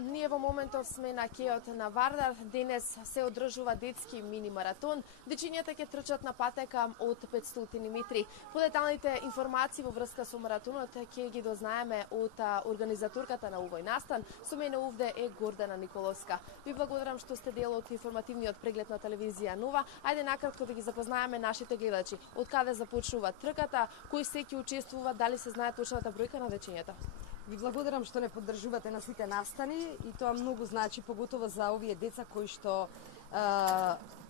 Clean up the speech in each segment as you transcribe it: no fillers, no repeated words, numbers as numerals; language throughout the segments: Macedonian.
Ние во моментов сме на кеот на Вардар. Денес се одржува детски мини маратон. Дечињата ќе трчат на патека од 500 метри. Подеталните информации во врска со маратонот ќе ги дознаеме од организаторката на овој настан. Со мене овде е Гордана Николовска. Ви благодарам што сте дел од информативниот преглед на телевизија Нова. Ајде накратко да ги запознаеме нашите гледачи. Од каде започнува трката, кои се ќе учествува, дали се знае точната бројка на дечињата? Ви благодарам што не поддржувате на сите настани и тоа многу значи, поготово за овие деца кои што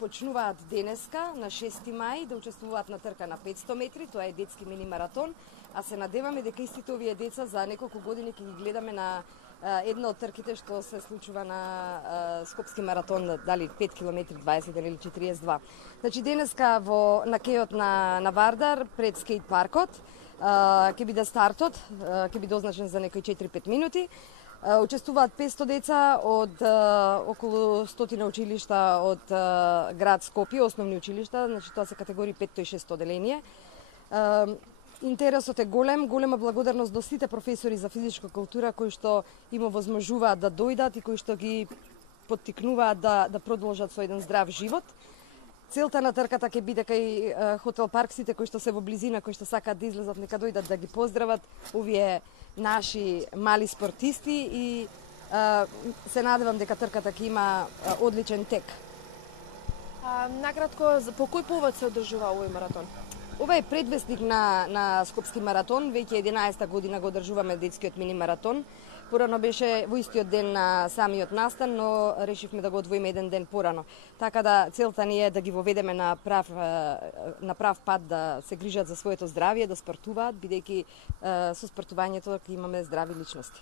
почнуваат денеска на 6 мај да учествуваат на трка на 500 метри, тоа е детски мини маратон, а се надеваме дека истите овие деца за неколку години ќе ги гледаме на една од трките што се случува на Скопски маратон, дали 5 км, 20 или 42. Значи денеска на кеот на Вардар пред скейт паркот ќе биде стартот, ќе биде означен за некои 4-5 минути. Учествуваат 500 деца од околу 100 училишта од град Скопје, основни училишта, значи тоа се категории 500 и 600 оделение. Интересот е голем, голема благодарност до сите професори за физичка култура кои што има возможуваат да дојдат и кои што ги поттикнуваат да продолжат со еден здрав живот. Целта на трката ќе биде кај хотел парк, сите кои што се во близина, кои што сакаат да излезат, нека дојдат да ги поздрават овие наши мали спортисти и се надевам дека трката ќе има одличен тек. Накратко, по кој повод се одржува овој маратон? Ова е предвестник на Скопски маратон, веќе 11-та година го одржуваме детскиот мини маратон. Порано беше во истиот ден на самиот настан, но решивме да го одвоиме еден ден порано. Така да целта ни е да ги воведеме на прав пат да се грижат за своето здравје, да спортуваат, бидејќи со спортувањето ќе имаме здрави личности.